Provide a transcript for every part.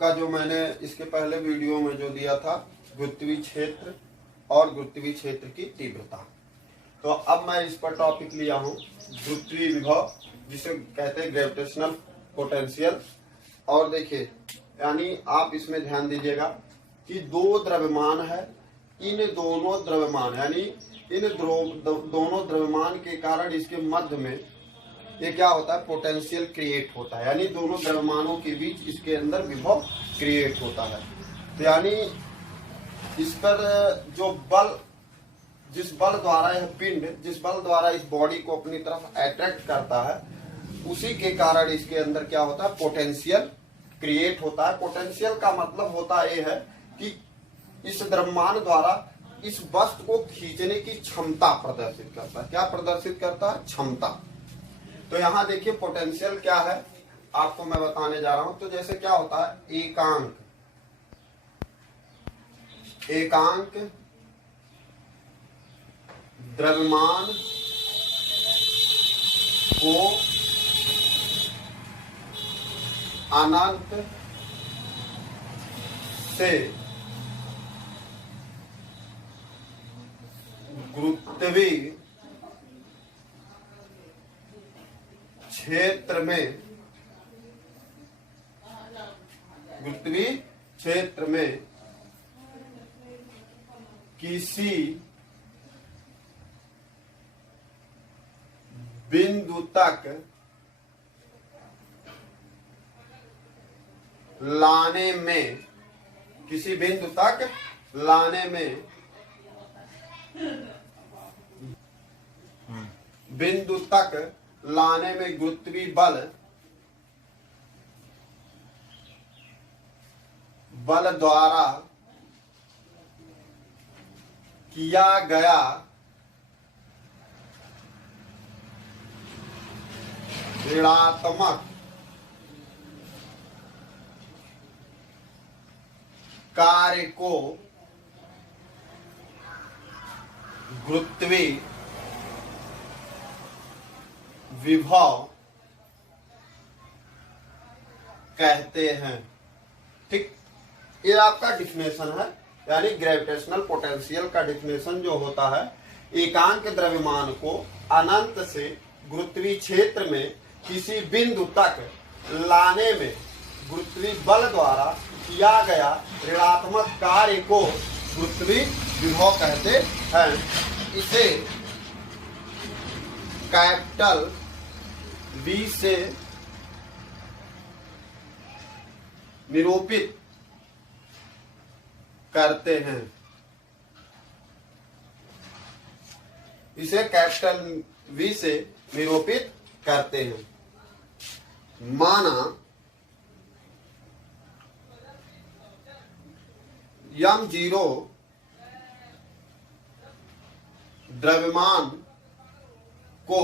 का जो मैंने इसके पहले वीडियो में जो दिया था गुरुत्वीय क्षेत्र और गुरुत्वीय क्षेत्र की तीव्रता। तो अब मैं इस पर टॉपिक लिया हूँ गुरुत्वीय विभव, जिसे कहते हैं ग्रेविटेशनल पोटेंशियल। और देखिए, यानी आप इसमें ध्यान दीजिएगा कि दो द्रव्यमान है, इन दोनों द्रव्यमान यानी इन दोनों द्रव्यमान के कारण इसके मध्य में ये क्या होता है, पोटेंशियल क्रिएट होता है, यानी दोनों द्रव्यमानों के बीच इसके अंदर विभव क्रिएट होता है। तो यानी इस पर जो बल, जिस बल द्वारा यह पिंड, जिस बल द्वारा इस बॉडी को अपनी तरफ अट्रैक्ट करता है, उसी के कारण इसके अंदर क्या होता है, पोटेंशियल क्रिएट होता है। पोटेंशियल का मतलब होता है यह है कि इस द्रव्यमान द्वारा इस वस्तु को खींचने की क्षमता प्रदर्शित करता है। क्या प्रदर्शित करता है? क्षमता। तो यहाँ देखिए पोटेंशियल क्या है, आपको मैं बताने जा रहा हूं। तो जैसे क्या होता है, एकांक द्रव्यमान को अनंत से गुरुत्वीय क्षेत्र में किसी बिंदु तक लाने में, किसी बिंदु तक लाने में बिंदु तक लाने में गुरुत्वीय बल द्वारा किया गया ऋणात्मक कार्य को गुरुत्वीय विभव कहते हैं। ठीक, ये आपका डिफिनेशन है, यानी ग्रेविटेशनल पोटेंशियल का डिफिनेशन जो होता है, एकांक द्रव्यमान को अनंत से गुरुत्वीय क्षेत्र में किसी बिंदु तक लाने में गुरुत्वीय बल द्वारा किया गया ऋणात्मक कार्य को गुरुत्वीय विभव कहते हैं। इसे कैपिटल V से निरूपित करते हैं। इसे कैपिटल V से निरूपित करते हैं। माना m0 द्रव्यमान को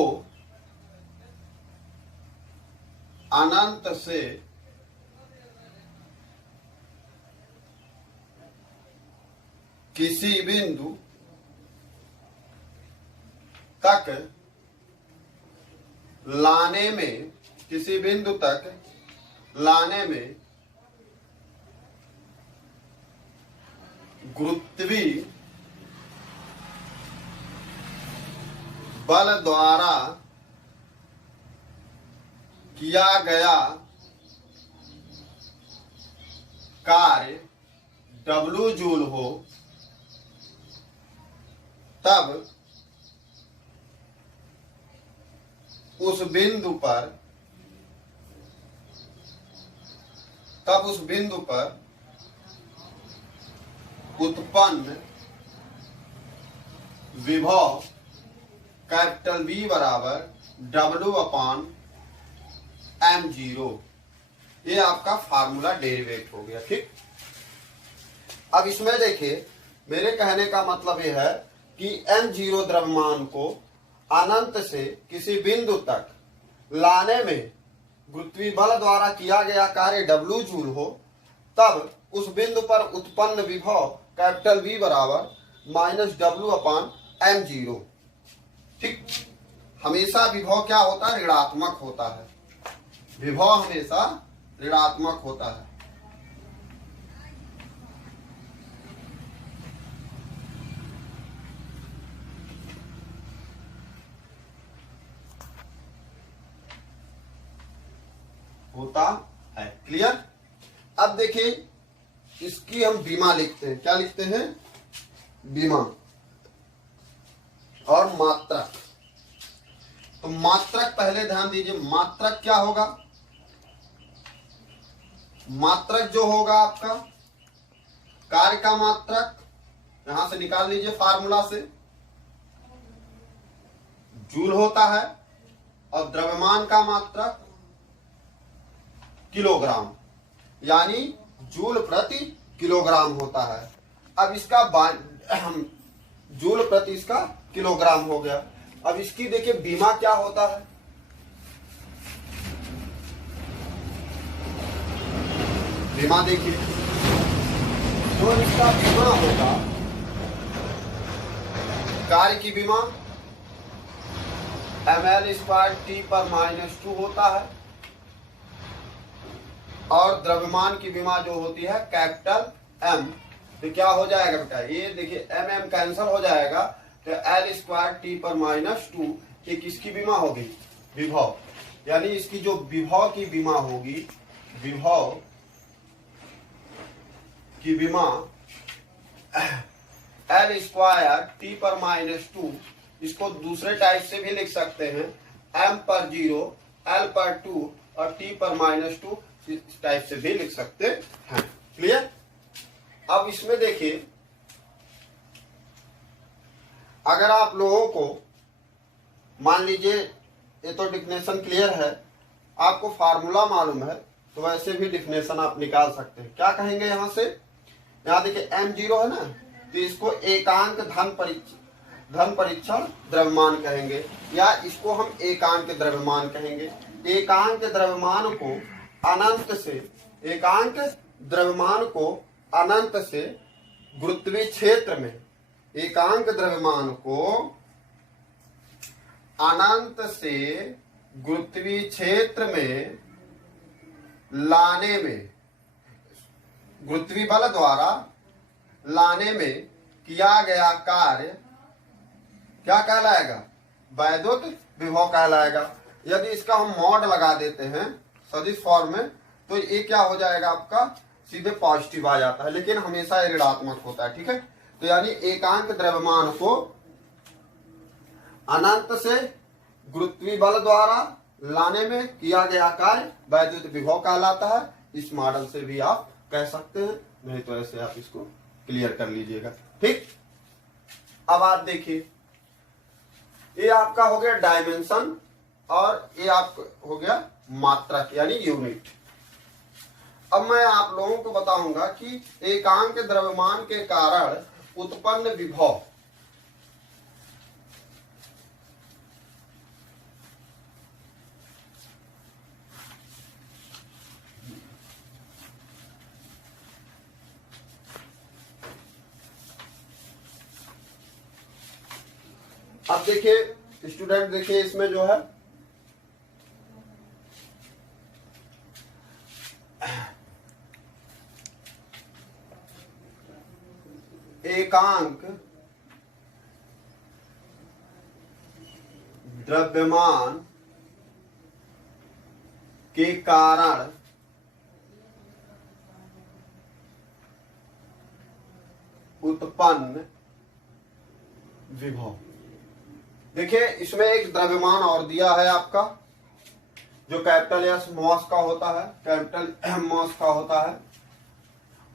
अनंत से किसी बिंदु तक लाने में, किसी बिंदु तक लाने में गुरुत्वीय बल द्वारा किया गया कार्य W जूल हो, तब उस बिंदु पर उत्पन्न विभव कैपिटल V बराबर W/m0। ये आपका फार्मूला डेरिवेट हो गया। ठीक, अब इसमें देखिए, मेरे कहने का मतलब यह है कि m0 द्रव्यमान को अनंत से किसी बिंदु तक लाने में गुरुत्वीय बल द्वारा किया गया कार्य W जूल हो, तब उस बिंदु पर उत्पन्न विभव कैपिटल V बराबर -W/m0। ठीक, हमेशा विभव क्या होता है, ऋणात्मक होता है। विभव हमेशा ऋणात्मक होता है। होता है। क्लियर। अब देखिए इसकी हम बीमा लिखते हैं। क्या लिखते हैं? बीमा और मात्रक। तो मात्रक पहले ध्यान दीजिए, मात्रक क्या होगा? मात्रक जो होगा आपका कार्य का मात्रक, यहां से निकाल लीजिए फार्मूला से, जूल होता है, और द्रव्यमान का मात्रक किलोग्राम, यानी जूल प्रति किलोग्राम होता है। अब इसका जूल प्रति इसका किलोग्राम हो गया। अब इसकी देखिए बीमा क्या होता है? बीमा देखिए, जो इसका बीमा होगा, कार्य की बीमा ml²T/-2 होता है, और द्रव्यमान की बीमा जो होती है कैपिटल M। तो क्या हो जाएगा बेटा? ये देखिए mm कैंसिल हो जाएगा, तो L²T/-2 ये किसकी बीमा होगी? विभव। यानी इसकी जो विभव की बीमा होगी, विभव की बीमा L²T/-2, इसको दूसरे टाइप से भी लिख सकते हैं, M/0, L/2 और T/-2 इस टाइप से भी लिख सकते हैं। क्लियर। अब इसमें देखिए, अगर आप लोगों को मान लीजिए ये तो डिफिनेशन क्लियर है, आपको फार्मूला मालूम है, तो वैसे भी डिफिनेशन आप निकाल सकते हैं। क्या कहेंगे यहां से? यहां देखिए M0 है ना, तो इसको एकांक धन परीक्षण द्रव्यमान कहेंगे, या इसको हम एकांक द्रव्यमान कहेंगे। एकांक द्रव्यमान को अनंत से, एकांक द्रव्यमान को अनंत से गुरुत्वीय क्षेत्र में, एकांक द्रव्यमान को अनंत से गुरुत्वीय क्षेत्र में लाने में, गुरुत्वीय बल द्वारा लाने में किया गया कार्य क्या कहलाएगा? वैद्युत विभव कहलाएगा। यदि इसका हम मॉड लगा देते हैं सदिश फॉर्म में, तो ये क्या हो जाएगा आपका? सीधे पॉजिटिव आ जाता है, लेकिन हमेशा ऋणात्मक होता है। ठीक है। तो यानी एकांक द्रव्यमान को अनंत से गुरुत्वीय बल द्वारा लाने में किया गया कार्य वैद्युत विभव कहलाता है। इस मॉडल से भी आप कह सकते हैं, नहीं तो ऐसे आप इसको क्लियर कर लीजिएगा। ठीक। अब आप देखिए, ये आपका हो गया डायमेंशन, और ये आपका हो गया मात्रक यानी यूनिट। अब मैं आप लोगों को बताऊंगा कि एकांक द्रव्यमान के कारण उत्पन्न विभव, अब देखिए स्टूडेंट, देखिए इसमें जो है एकांक द्रव्यमान के कारण उत्पन्न विभव। देखिए इसमें एक द्रव्यमान और दिया है आपका, जो कैपिटल एस मॉस का होता है, कैपिटल एम मॉस का होता है,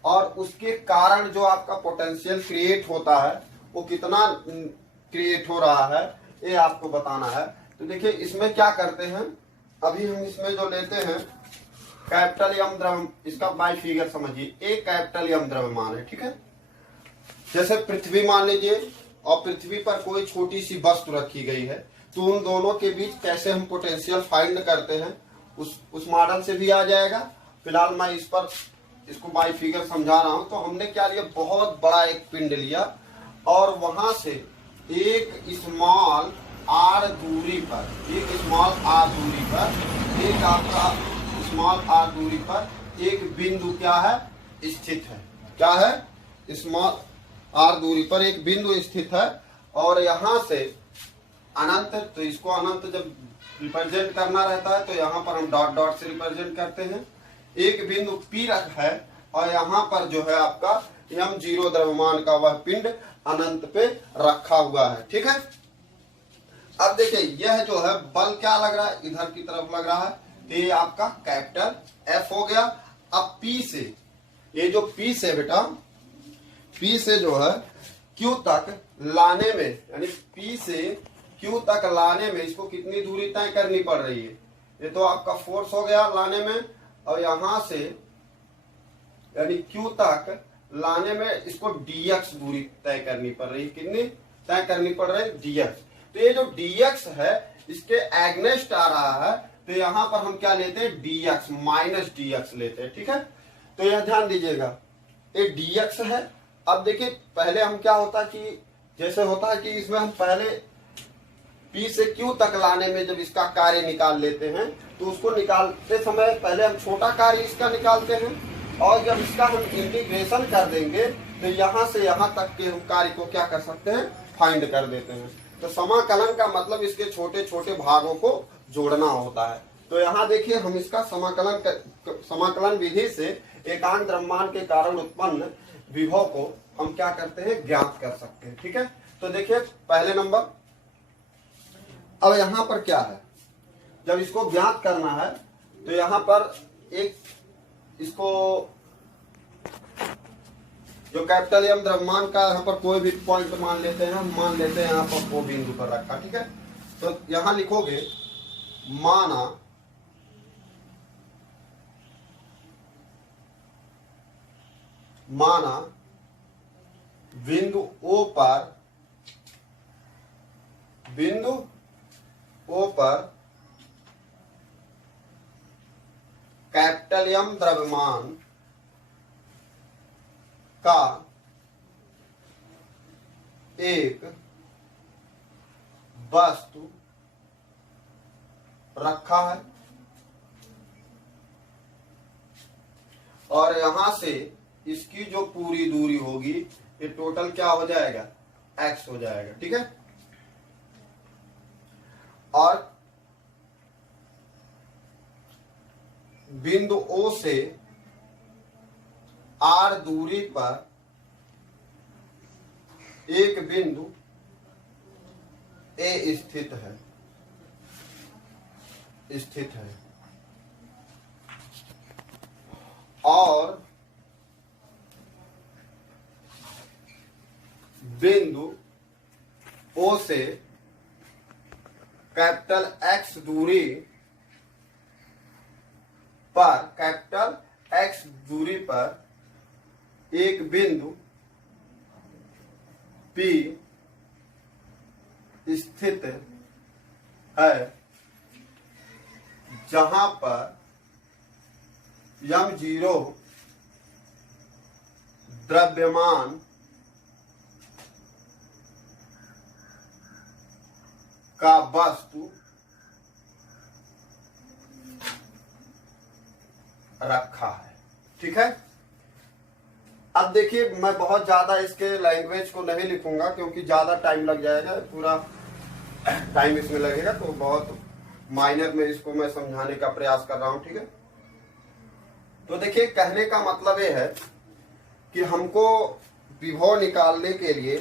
और उसके कारण जो आपका पोटेंशियल क्रिएट होता है वो कितना क्रिएट हो रहा है ये आपको बताना है। तो देखिए इसमें क्या करते हैं, अभी हम इसमें जो लेते हैं कैपिटल एम द्रव्य, इसका बाय फिगर समझिए, एक कैपिटल एम द्रव्यमान है। ठीक है। जैसे पृथ्वी मान लीजिए, और पृथ्वी पर कोई छोटी सी वस्तु रखी गई है, तो उन दोनों के बीच कैसे हम पोटेंशियल फाइंड करते हैं उस मॉडल से भी आ जाएगा। फिलहाल मैं इस पर इसको बाय फिगर समझा रहा हूं। तो हमने क्या लिया, बहुत बड़ा एक पिंड लिया, और वहां से एक स्मॉल आर दूरी पर, एक स्मॉल आर दूरी पर, एक आपका स्मॉल आर दूरी पर एक बिंदु क्या है, स्थित है। क्या है? स्मॉल आर दूरी पर एक बिंदु स्थित है, और यहां से अनंत, तो इसको अनंत जब रिप्रेजेंट करना रहता है तो यहाँ पर हम डॉट डॉट से रिप्रेजेंट करते हैं। एक बिंदु P है और यहाँ पर जो है आपका m0 द्रव्यमान का वह पिंड अनंत पे रखा हुआ है। ठीक है, अब देखिए यह जो है बल क्या लग रहा है, इधर की तरफ लग रहा है, तो ये आपका कैपिटल F हो गया। अब P से, ये जो P से बेटा, P से जो है Q तक लाने में, यानी P से Q तक लाने में इसको कितनी दूरी तय करनी पड़ रही है, ये तो आपका फोर्स हो गया लाने में, और यहां से यानी Q तक लाने में इसको dx दूरी तय करनी पड़ रही है। कितनी तय करनी पड़ रही है? dx। तो ये जो dx है इसके एग्नेस्ट आ रहा है, तो यहां पर हम क्या लेते हैं, dx माइनस dx लेते हैं। ठीक है, तो यह ध्यान दीजिएगा ये dx है। अब देखिए पहले हम क्या होता कि जैसे होता है कि इसमें हम पहले P से Q तक लाने में जब इसका कार्य निकाल लेते हैं तो उसको निकालते समय पहले हम छोटा कार्य इसका निकालते हैं, और जब इसका हम इंटीग्रेशन कर देंगे तो यहाँ से यहाँ तक के हम कार्य को क्या कर सकते हैं, फाइंड कर देते हैं। तो समाकलन का मतलब इसके छोटे छोटे भागों को जोड़ना होता है। तो यहाँ देखिए हम इसका समाकलन विधि से एकांक द्रव्यमान के कारण उत्पन्न विभव को हम क्या करते हैं, ज्ञात कर सकते हैं। ठीक है, तो देखिए पहले नंबर, अब यहाँ पर क्या है, जब इसको ज्ञात करना है तो यहाँ पर एक इसको जो कैपिटल एम द्रव्यमान का यहाँ पर कोई भी पॉइंट मान लेते हैं, हम मान लेते हैं यहाँ पर वो बिंदु पर रखा। ठीक है, तो यहाँ लिखोगे माना बिंदु O पर कैपिटल एम द्रव्यमान का एक वस्तु रखा है, और यहां से इसकी जो पूरी दूरी होगी ये टोटल क्या हो जाएगा, x हो जाएगा। ठीक है, और बिंदु O से R दूरी पर एक बिंदु A स्थित है और बिंदु O से कैपिटल X दूरी पर एक बिंदु P स्थित है, जहां पर m0 द्रव्यमान का वस्तु रखा है। ठीक है, अब देखिए मैं बहुत ज्यादा इसके लैंग्वेज को नहीं लिखूंगा क्योंकि ज्यादा टाइम लग जाएगा, पूरा टाइम इसमें लगेगा, तो बहुत माइनर में इसको मैं समझाने का प्रयास कर रहा हूं। ठीक है, तो देखिए कहने का मतलब ये है कि हमको विभव निकालने के लिए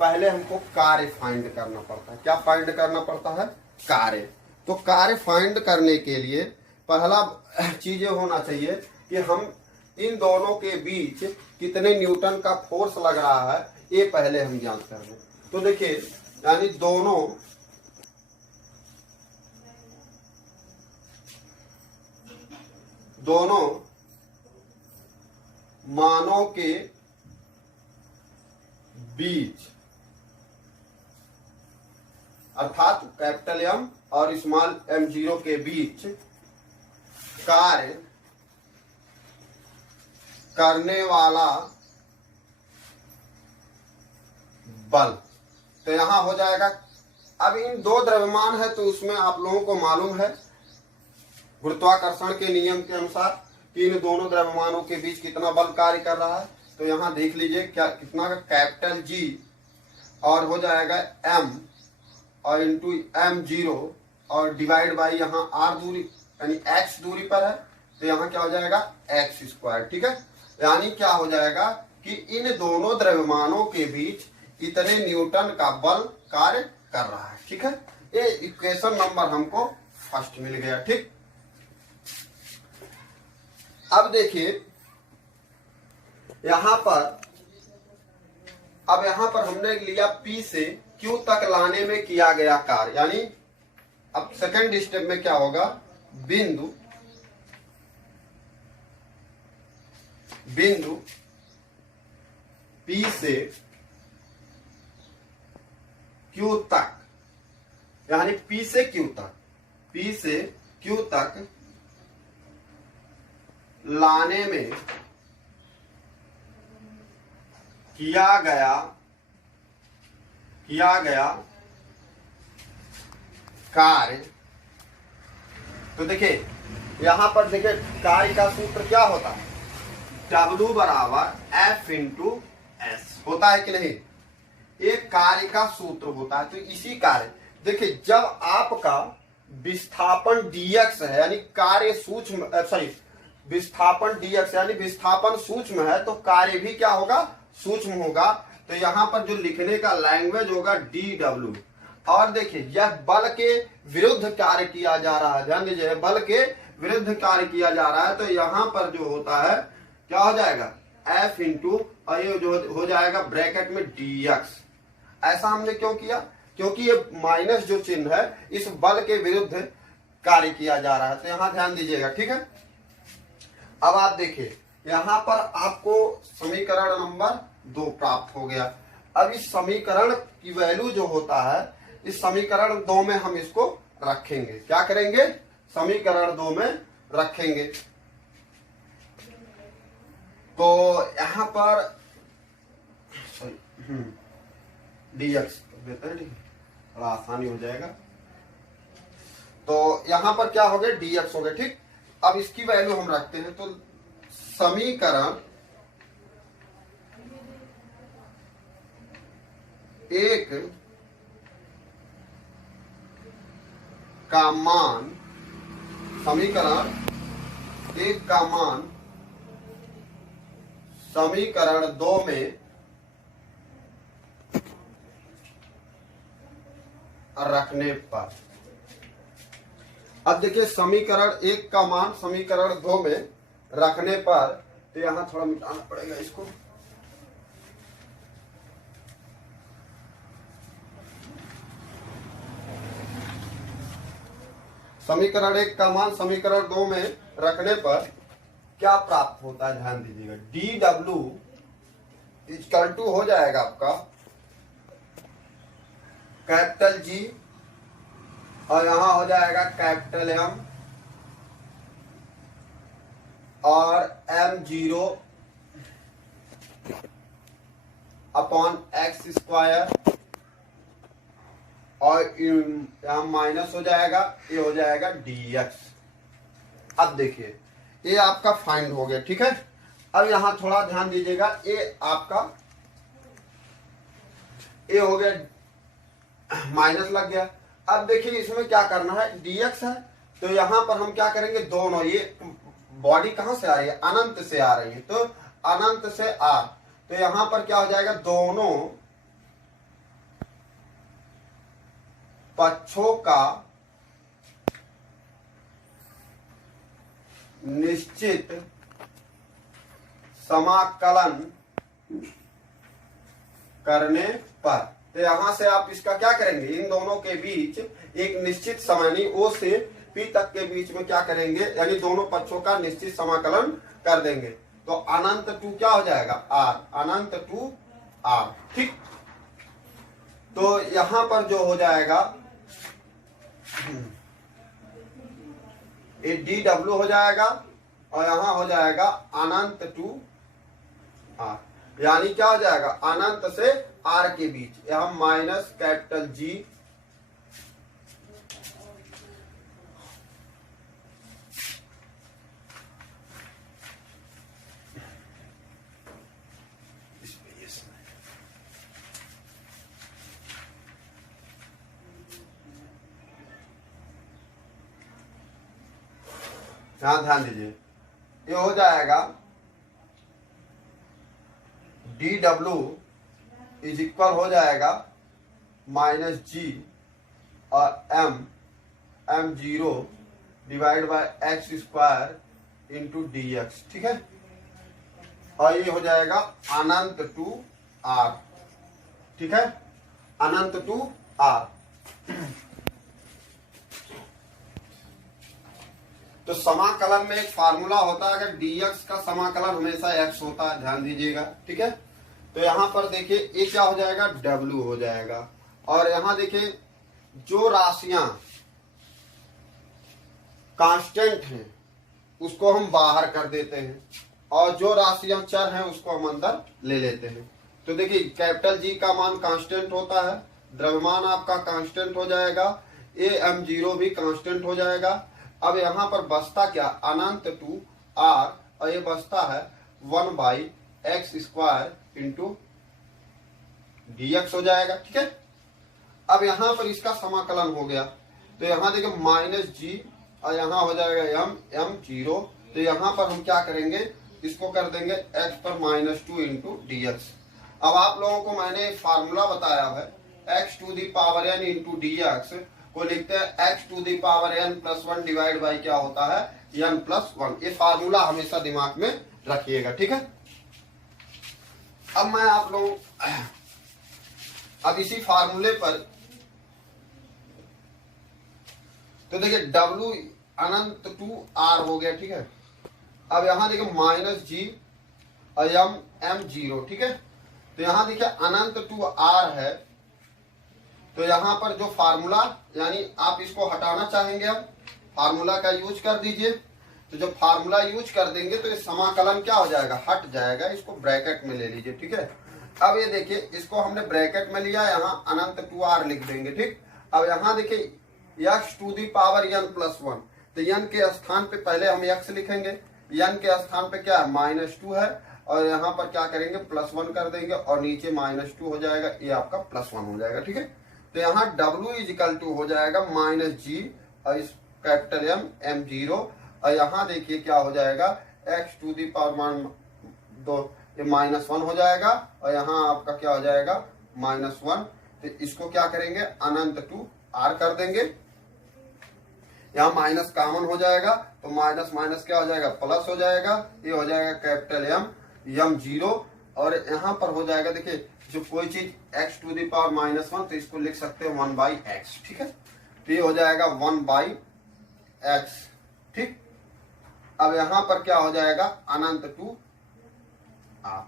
पहले हमको कार्य फाइंड करना पड़ता है। क्या फाइंड करना पड़ता है, कार्य। तो कार्य फाइंड करने के लिए पहला चीज ये होना चाहिए कि हम इन दोनों के बीच कितने न्यूटन का फोर्स लग रहा है, ये पहले हम ज्ञात कर लें। तो देखिए यानी दोनों मानों के बीच, अर्थात कैपिटल एम और स्मॉल m0 के बीच कार्य करने वाला बल, तो यहां हो जाएगा। अब इन दो द्रव्यमान है तो उसमें आप लोगों को मालूम है गुरुत्वाकर्षण के नियम के अनुसार कि इन दोनों द्रव्यमानों के बीच कितना बल कार्य कर रहा है। तो यहां देख लीजिए क्या कितना का, कैपिटल G और हो जाएगा M और इंटू m0 और डिवाइड बाई यहाँ r दूरी यानी x दूरी पर है, तो यहाँ क्या हो जाएगा x स्क्वायर। ठीक है, यानी क्या हो जाएगा कि इन दोनों द्रव्यमानों के बीच इतने न्यूटन का बल कार्य कर रहा है। ठीक है, ये इक्वेशन नंबर हमको फर्स्ट मिल गया। ठीक, अब देखिए यहां पर, अब यहां पर हमने लिया P से Q तक लाने में किया गया कार्य, यानी अब सेकंड स्टेप में क्या होगा, बिंदु P से Q तक, यानी P से Q तक लाने में किया गया कार्य। तो देखिए यहां पर देखिए कार्य का सूत्र क्या होता है, W बराबर F इंटू एस होता है कि नहीं, एक कार्य का सूत्र होता है। तो इसी कार्य, देखिए जब आपका विस्थापन dx है, यानी कार्य सूक्ष्म, सॉरी विस्थापन dx यानी विस्थापन सूक्ष्म है, तो कार्य भी क्या होगा, सूक्ष्म होगा। तो यहाँ पर जो लिखने का लैंग्वेज होगा dw। और देखिए यह बल के विरुद्ध कार्य किया जा रहा है, ध्यान दीजिए बल के विरुद्ध कार्य किया जा रहा है। तो यहाँ पर जो होता है क्या हो जाएगा F इंटू, और ये जो हो जाएगा ब्रैकेट में dx। ऐसा हमने क्यों किया, क्योंकि ये माइनस जो चिन्ह है इस बल के विरुद्ध कार्य किया जा रहा है। तो यहाँ ध्यान दीजिएगा। ठीक है, अब आप देखिए यहाँ पर आपको समीकरण नंबर 2 प्राप्त हो गया। अब इस समीकरण की वैल्यू जो होता है, इस समीकरण 2 में हम इसको रखेंगे। क्या करेंगे, समीकरण 2 में रखेंगे। तो यहाँ पर dx बेहतर है, थोड़ा आसानी हो जाएगा। तो यहाँ पर क्या हो गया, dx हो गया। ठीक, अब इसकी वैल्यू हम रखते हैं। तो समीकरण 1 का मान, समीकरण 1 का मान समीकरण 2 में रखने पर, अब देखिए समीकरण 1 का मान समीकरण 2 में रखने पर, तो यहां थोड़ा मिटाना पड़ेगा इसको। समीकरण 1 का मान समीकरण 2 में रखने पर क्या प्राप्त होता है, ध्यान दीजिएगा। dw इक्वल टू हो जाएगा आपका कैपिटल G, और यहां हो जाएगा कैपिटल M और m0 अपॉन x स्क्वायर, और यहां माइनस हो जाएगा, ये हो जाएगा dx। अब देखिए ये आपका फाइंड हो गया। ठीक है, अब यहां थोड़ा ध्यान दीजिएगा, ये आपका ये हो गया, माइनस लग गया। अब देखिए इसमें क्या करना है, dx है, तो यहां पर हम क्या करेंगे, दोनों, ये बॉडी कहां से आ रही है, अनंत से आ रही है, तो अनंत से r, तो यहां पर क्या हो जाएगा, दोनों पक्षों का निश्चित समाकलन करने पर, तो यहां से आप इसका क्या करेंगे, इन दोनों के बीच एक निश्चित समय O से P तक के बीच में क्या करेंगे, यानी दोनों पक्षों का निश्चित समाकलन कर देंगे। तो अनंत टू क्या हो जाएगा, r, अनंत टू r। ठीक, तो यहां पर जो हो जाएगा ये dw हो जाएगा, और यहां हो जाएगा अनंत टू r, यानी क्या हो जाएगा, अनंत से r के बीच यहां माइनस कैपिटल G यहाँ ध्यान दीजिए, ये हो जाएगा डी डब्ल्यू इज इक्वल हो जाएगा माइनस जी और M zero divide by x square into d x. ठीक है, और ये हो जाएगा अनंत टू आर। ठीक है, अनंत टू आर। तो समाकलन में एक फार्मूला होता है, अगर dx का समाकलन हमेशा x होता है, ध्यान दीजिएगा। ठीक है, तो यहां पर देखिए ये क्या हो जाएगा, w हो जाएगा। और यहां देखिए जो राशियां कांस्टेंट हैं उसको हम बाहर कर देते हैं, और जो राशियां चर हैं उसको हम अंदर ले लेते हैं। तो देखिए कैपिटल जी का मान कांस्टेंट होता है, द्रव्यमान आपका कांस्टेंट हो जाएगा, एम जीरो भी कांस्टेंट हो जाएगा। अब यहाँ पर बचता क्या, अनंत टू आर, और ये बचता है 1/x स्क्वायर इंटू dx हो जाएगा। ठीक है, अब यहाँ पर इसका समाकलन हो गया, तो यहाँ देखिए माइनस जी और यहाँ हो जाएगा m जीरो। तो यहाँ पर हम क्या करेंगे, इसको कर देंगे x पर -2 इंटू डी एक्स। अब आप लोगों को मैंने फार्मूला बताया है, x to the power n into d x को लिखते हैं x to the power n plus 1 divide by क्या होता है, n प्लस 1। ये फार्मूला हमेशा दिमाग में रखिएगा। ठीक है, अब मैं आप लोगों अब इसी फार्मूले पर तो देखिए w अनंत टू r हो गया। ठीक है, अब यहां देखिए माइनस जी और m जीरो। ठीक है, तो यहां देखिए अनंत टू r है, तो यहां पर जो फार्मूला, यानी आप इसको हटाना चाहेंगे, अब फार्मूला का यूज कर दीजिए। तो जब फार्मूला यूज कर देंगे तो ये समाकलन क्या हो जाएगा, हट जाएगा, इसको ब्रैकेट में ले लीजिए। ठीक है, अब ये देखिए इसको हमने ब्रैकेट में लिया, यहाँ अनंत टू आर लिख देंगे। ठीक, अब यहाँ देखिए x to the power n plus 1, तो n के स्थान पे पहले हम x लिखेंगे, n के स्थान पे क्या है, -2 है, और यहाँ पर क्या करेंगे, +1 कर देंगे, और नीचे -2 हो जाएगा, ये आपका +1 हो जाएगा। ठीक है, तो यहाँ w इज इक्वल टू हो जाएगा -g और इस कैपिटल m जीरो, और यहाँ देखिए क्या हो जाएगा, x टू दी पावर दो, ये -1 हो जाएगा, और यहाँ आपका क्या हो जाएगा, -1। तो इसको क्या करेंगे, अनंत टू r कर देंगे, यहाँ माइनस कॉमन हो जाएगा, तो माइनस माइनस क्या हो जाएगा, प्लस हो जाएगा, ये हो जाएगा कैपिटल m जीरो, और यहाँ पर हो जाएगा देखिए जो कोई चीज x टू दी पावर -1, तो इसको लिख सकते हैं 1/x। ठीक है, तो ये हो जाएगा 1/x। ठीक, अब यहाँ पर क्या हो जाएगा, अनंत टू r।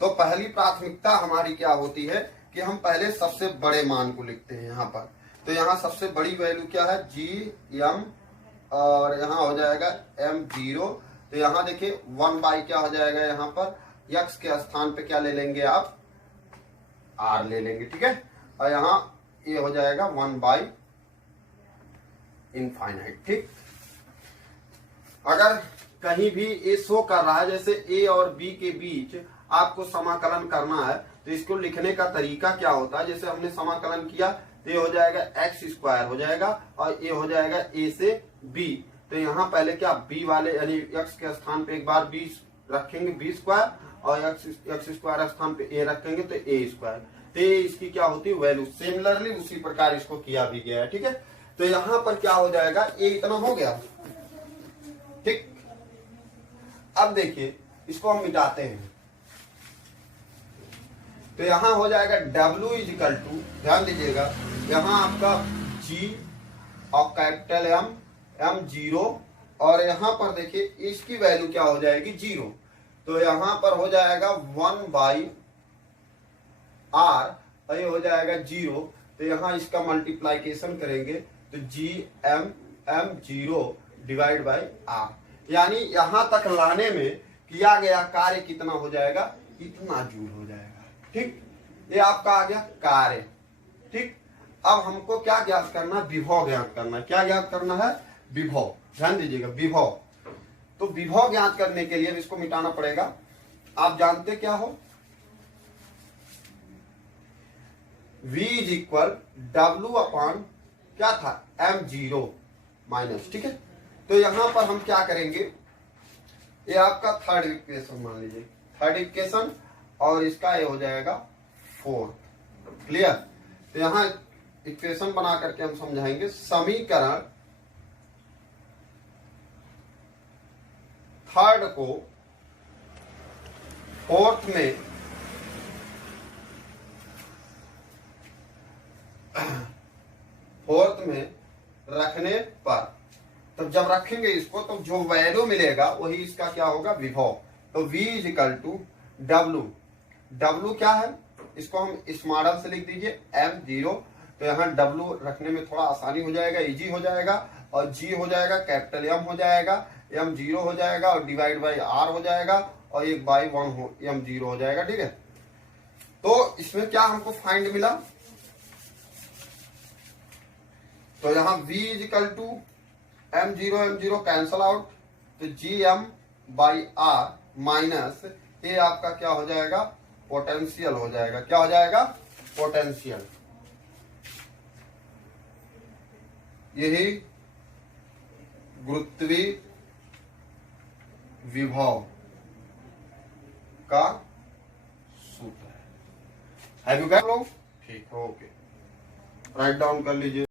तो पहली प्राथमिकता हमारी क्या होती है कि हम पहले सबसे बड़े मान को लिखते हैं यहाँ पर। तो यहाँ सबसे बड़ी वैल्यू क्या है, g और यहाँ हो जाएगा m जीरो। तो यहाँ देखिए 1 क्या हो जाएगा, यहाँ पर x के स्थान पे क्या ले लेंगे आप, r ले लेंगे। ठीक है, और यहाँ ये हो जाएगा 1/∞। ठीक, अगर कहीं भी ये शो कर रहा है जैसे a और b के बीच आपको समाकलन करना है, तो इसको लिखने का तरीका क्या होता है, जैसे हमने समाकलन किया तो ये हो जाएगा x स्क्वायर हो जाएगा, और ये हो जाएगा a से b। तो यहाँ पहले क्या b वाले यानी x के स्थान पे एक बार b रखेंगे, b स्क्वायर, और x स्क्वायर स्थान पे a रखेंगे तो a स्क्वायर। तो ये इसकी क्या होती है, वैल्यू। सिमिलरली उसी प्रकार इसको किया भी गया है। ठीक है, तो यहाँ पर क्या हो जाएगा, ये इतना हो गया। ठीक, अब देखिए इसको हम मिटाते हैं, तो यहां हो जाएगा w इज इक्वल टू, ध्यान दीजिएगा, यहाँ आपका g और कैपिटल m जीरो, और यहाँ पर देखिए इसकी वैल्यू क्या हो जाएगी, 0। तो यहाँ पर हो जाएगा 1/r, और ये हो जाएगा 0। तो यहाँ इसका मल्टीप्लाइकेशन करेंगे तो m zero divide by r, यानी यहां तक लाने में किया गया कार्य कितना हो जाएगा, इतना जूल हो जाएगा। ठीक, ये आपका आ गया कार्य। ठीक, अब हमको क्या ज्ञात करना है, विभव ज्ञात करना है। क्या ज्ञात करना है, विभव। ध्यान दीजिएगा, विभव। तो विभव ज्ञात करने के लिए इसको मिटाना पड़ेगा। आप जानते क्या हो, v is equal w upon क्या था, m जीरो माइनस। ठीक है, तो यहां पर हम क्या करेंगे, ये आपका थर्ड इक्वेशन मान लीजिए, थर्ड इक्वेशन, और इसका ये हो जाएगा फोर्थ। क्लियर। तो यहां इक्वेशन बना करके हम समझाएंगे, समीकरण थर्ड को फोर्थ में रखने पर, तब जब रखेंगे इसको तो जो वैल्यू मिलेगा वही इसका क्या होगा, विभव। तो V is equal to W, W क्या है, इसको हम इस मॉडल से लिख दीजिए m0। तो यहाँ W रखने में थोड़ा आसानी हो जाएगा, इजी हो जाएगा, और G हो जाएगा, कैपिटल M हो जाएगा, M0 हो जाएगा, और डिवाइड बाई R हो जाएगा, और 1/1 हो M0 हो जाएगा। ठीक है। तो इसमें क्या हमको फाइंड मिला, तो यहाँ V is equal to M0 cancel out, तो GM/R माइनस ये आपका क्या हो जाएगा, पोटेंशियल हो जाएगा। क्या हो जाएगा, पोटेंशियल। यही गुरुत्वीय विभव का सूत्र है। हैव यू गॉट लोग? ठीक है, ओके, राइट डाउन कर लीजिए।